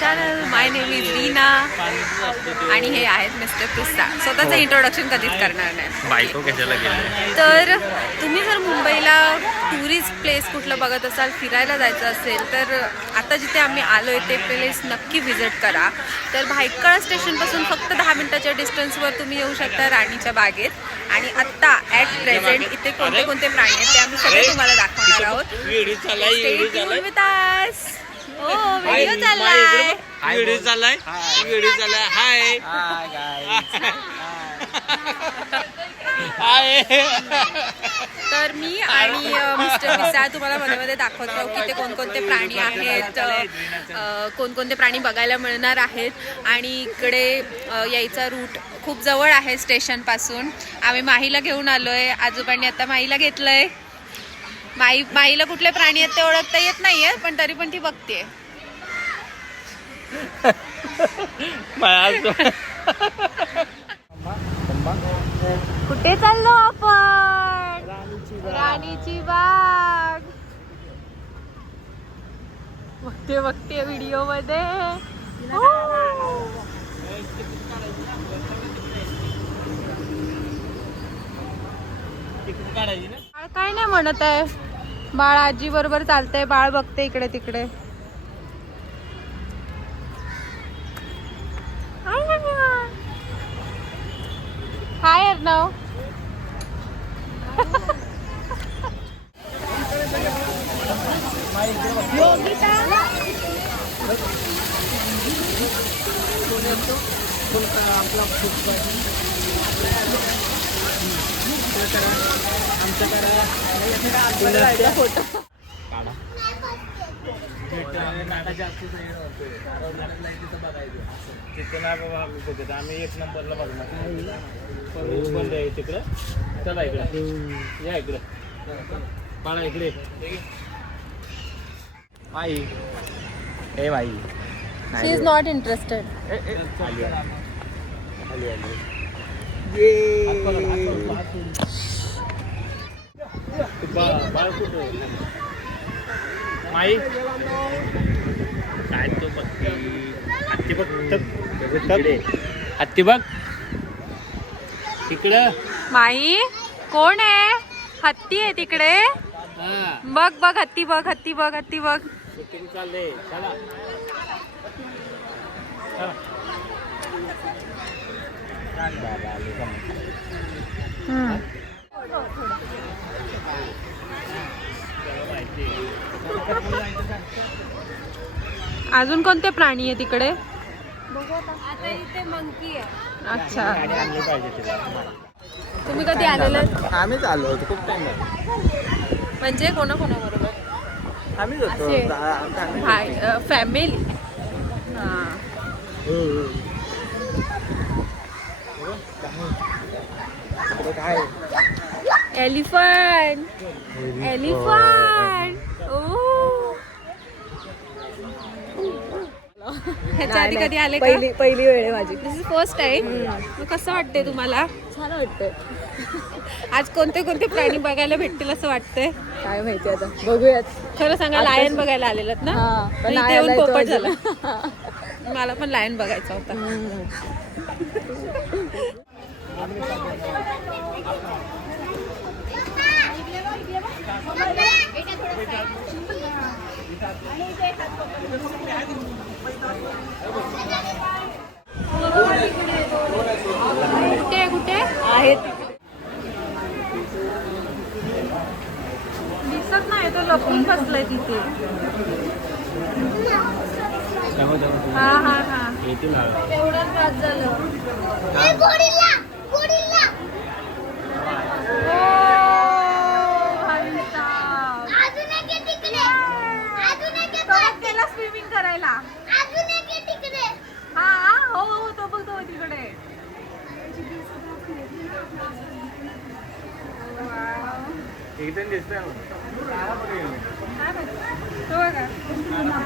Channel. My name is Reena आणि हे आहेत मिस्टर पिस्ता. स्वतःचं इंट्रोडक्शन कधीच करणार नाही. बायको कशाला गेली. तर तुम्ही जर मुंबईला टुरिस्ट प्लेस कुठलं बघत असाल, फिरायला जायचं असेल, तर आता जिथे आम्ही आलो आहे ते प्लेस नक्की व्हिजिट करा. तर भायखळा स्टेशनपासून फक्त 10 मिनिटाच्या डिस्टन्सवर तुम्ही येऊ शकता राणीच्या बागेत. आणि आत्ता ॲट प्रेझेंट इथे कोणते कोणते प्राणी आहेत ते आम्ही सगळे तुम्हाला दाखवणार आहोत. व्हिडिओ चाललाय हाय तर मी आणि मिस्टर पिस्ता तुम्हाला मध्ये मध्ये दाखवत राहू की ते कोणकोणते प्राणी आहेत, कोणकोणते प्राणी बघायला मिळणार आहेत. आणि इकडे यायचा रूट खूप जवळ आहे स्टेशनपासून. आम्ही माहीला घेऊन आलो आहे. आजोबांनी आता माहीला घेतलं आहे. माहीला कुठले प्राणी आहेत ते ओळखता येत नाही आहे, पण तरी पण ती बघते. कुठे चाललो आपण? राणीची बाग. बघते व्हिडिओ मध्ये. बाळ काय नाही म्हणत आहे. बाळ आजी बरोबर चालतंय. बाळ बघते इकडे तिकडे. हाय अर्णव. आम्ही एक नंबरला बघणार तिकडं. चला इकडं या. इकडं बाळा इकडे. आई हे बाई शी इज नॉट इंटरेस्टेड. बाळ कुठं माई काय तो बघ. हत्ती बघ. हत्ती बघ तिकडं. माई कोण आहे? हत्ती आहे तिकडे. बघ बघ हत्ती बघ. हत्ती बघ. हत्ती बघ. शूटिंग चाललंय. चला अजून कोणते प्राणी आहे तिकडे? आता इथे मंकी आहे. अच्छा. आणली पाहिजे तिला. तुम्ही कधी आलेलात? आम्हीच आलो होतो. खूप टाइम म्हणजे कोणाकोणाबरोबर? आम्हीच होतो फॅमिली. एलिफंट. ह्याच्या आधी कधी आले? पहिली वेळ आहे माझी. दिस इज फर्स्ट टाइम. कसं वाटतंय तुम्हाला? छान वाटतंय. आज कोणते कोणते प्राणी बघायला भेटतील असं वाटतंय? काय माहिती आता बघूयात. खरं सांगा, लायन बघायला आलेलात ना? पण इथे येऊन आलाय तो पोपट अजून. झाला. मला पण लायन बघायचा होता. कुठे कुठे आहेत. दिसत नाही. तो लपून बसलाय तिथे. हा हा हा. एवढं त्रास झालं. केला स्विमिंग करायला. हा हो हो. तो बघतो तिकडे. एकदम दिसतोय. तो बघा.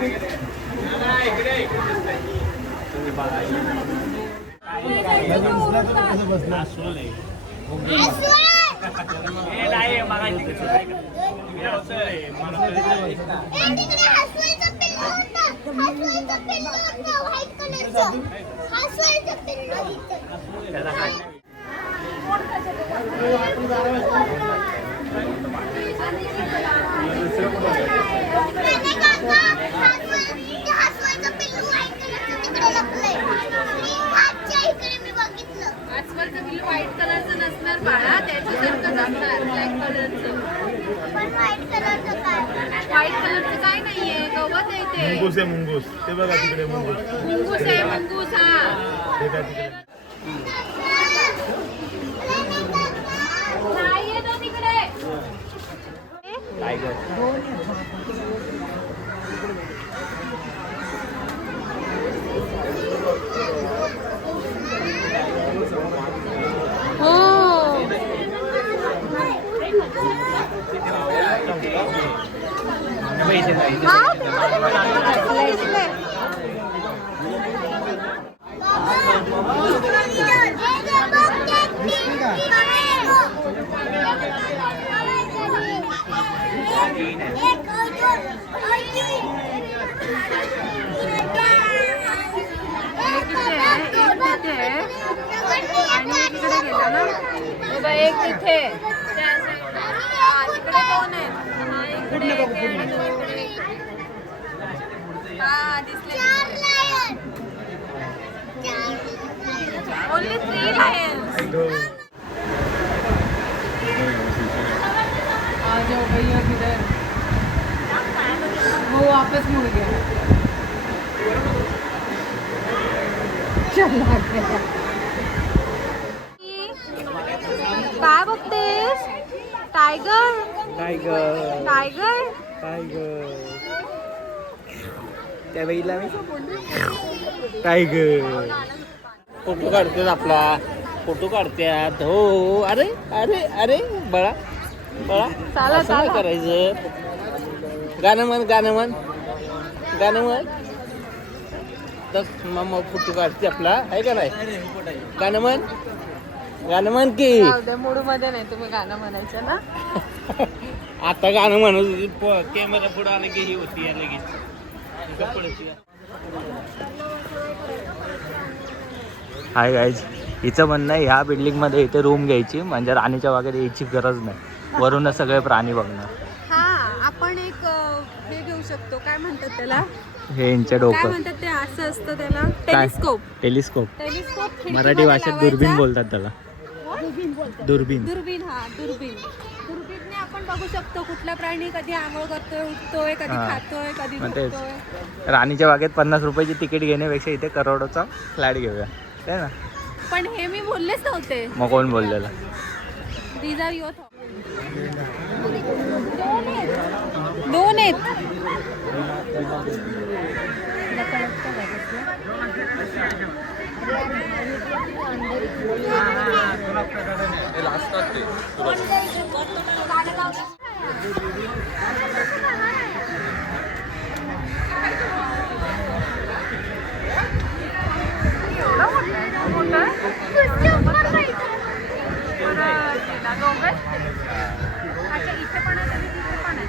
तिकडे आजकालचं बिल्लू व्हाईट कलरचं नसणार बाळा, त्याच्यासारखं नसणार ब्लॅक कलरचं. व्हाईट कलरचं काय नाहीये, गवत आहे ते. मुंगूस आहे मुंगूस, ते बघा तिकडे मुंगूस. मुंगूस आहे मुंगूस. हा ते काय तिकडे नाहीये तो तिकडे. टायगर. हो एक तिथे तिकडे दोन आहेत. हा दिसले. Only 3 Lions. आ जाओ भैया किधर, वो वापस मुड़ गया. चल काय बघतेस? Tiger tiger. Tiger tiger. त्या बाईला मी टायगर. फोटो काढतात आपला, फोटो काढतात. हो अरे अरे अरे बळा बळा, चला, असं नाही चला. करायचं. गाणं म्हण गाणं म्हण गाणं म्हण. तर मामा फोटो काढते आपला, आहे का नाही? गाणं म्हण गाणं म्हण की. मूड मध्ये नाही तुम्ही गाणं म्हणायचं ना. आता गाणं म्हणत होती, कॅमेरा पुढे आलं की ही होती लगेच. हाय गाईज, हिचं म्हणणं आहे ह्या बिल्डिंगमध्ये इथे रूम घ्यायची म्हणजे राणीच्या वगैरे यायची गरज नाही, वरूनच सगळे प्राणी बघणार. हा आपण एक हे घेऊ शकतो, काय म्हणतात त्याला, हे यांच्या काय डोकं म्हणतात ते, असं असतं त्याला, टेलिस्कोप. टेलिस्कोप टेलिस्कोप मराठी भाषेत दुर्बीण बोलतात त्याला. दुर्बीण. दुर्बीण. हा दुर्बीण. दुर्बीणने आपण बघू शकतो कुठला प्राणी कधी आंघोळ करतोय, उठतोय, कधी हा. खातोय, कधी मग तेच. झोपतोय. राणीच्या बागेत 50 रुपयाची तिकीट घेण्यापेक्षा इथे करोडोचा फ्लॅट घेऊया, आहे ना. पण हे मी बोललेच नव्हते. मग कोण बोललेलं? These are your thoughts. दोन आहेत. अच्छा, इथे पण आहे आणि तिथे पण आहे.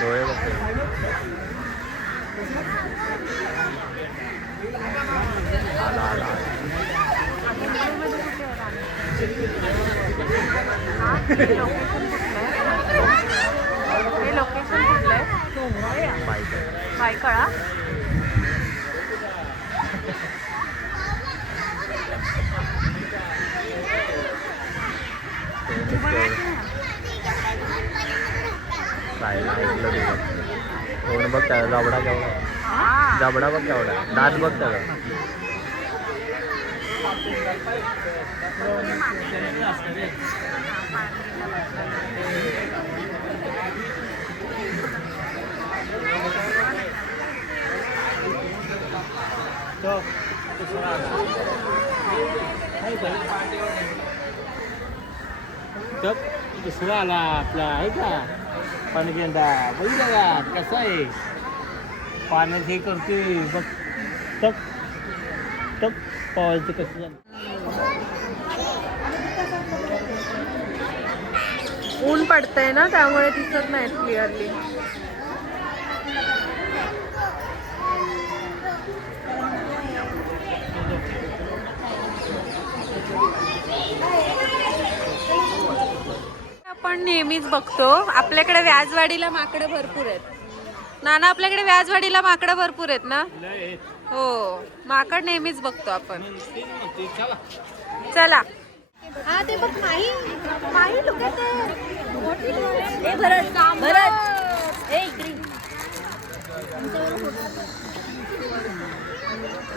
डोळे बघते. हे लोकेशन कुठलं आहे? बायकळा. तोंड बघ त्याला, जबडा केवढा, जबडा बघ केवढा, दात बघ त्याला. दुसरा आला आपला आहे का पाणगेंडा बघितलं का कसा आहे पाण्यात हे करते बघ टप टप पावायचं कसं झालं. ऊन पडतंय ना त्यामुळे दिसत नाहीत क्लिअरली. आपण नेहमीच बघतो आपल्याकडे व्याजवाडीला माकडं भरपूर आहेत. नाना आपल्याकडे व्याजवाडीला माकडं भरपूर आहेत ना. हो माकड नेहमीच बघतो आपण. चला हा ते बघ माही माही लोक ते भरत भरत ए इकडे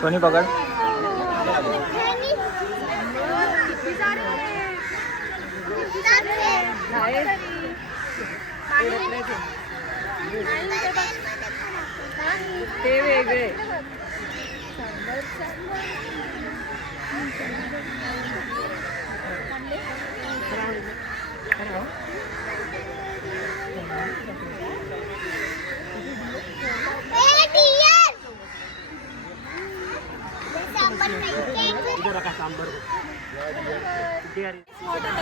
सोनी पकड. ते वेगळे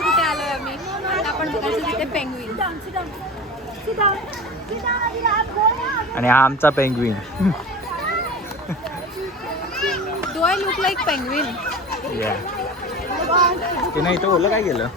कुठे आलोय आम्ही आपण बघायचं तिथे पेंग्विन. आणि हा आमचा penguin. Do I look like penguin? ते नाही तो काय केलं.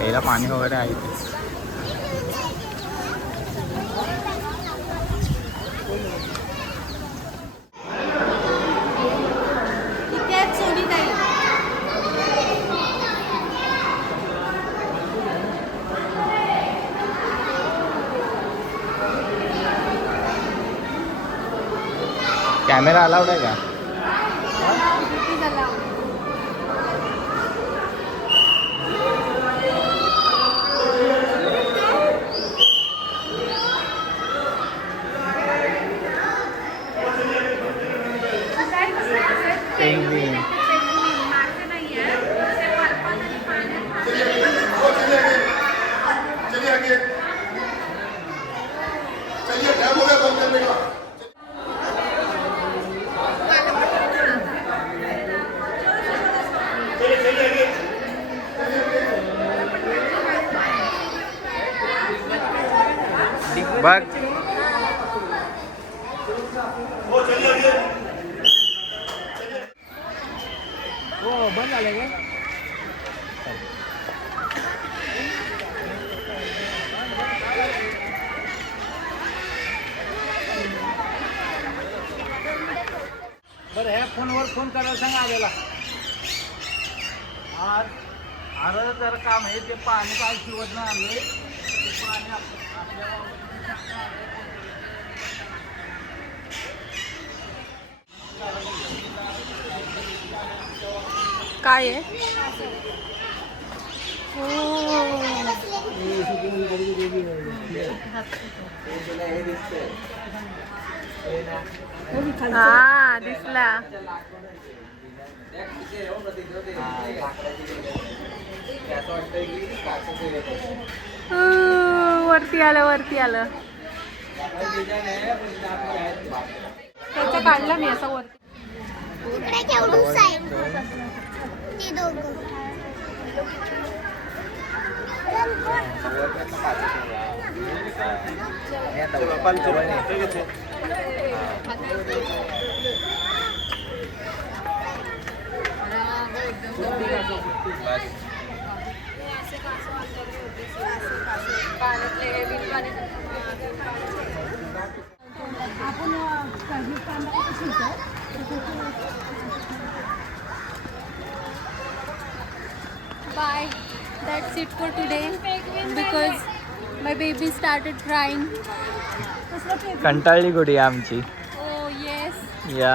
याला पाणी वगैरे आहे. इथे आहेत सोनीताई. कॅमेरा अलाउड आहे का. पेंग्विन. बघ हो बंद झालं का. बरं ह्या फोनवर फोन करायला सांगा आलेला. आज जर काम आहे ते पाणी काय शिवत नाही आले ते पाणी आपल्या काय आहे? हा दिसला. वरती आलं वरती आलं. त्याचं काढलं मी असं वरती. bye. That's it for today because my baby started crying. कंटाळली गुडी आमची Oh yes. या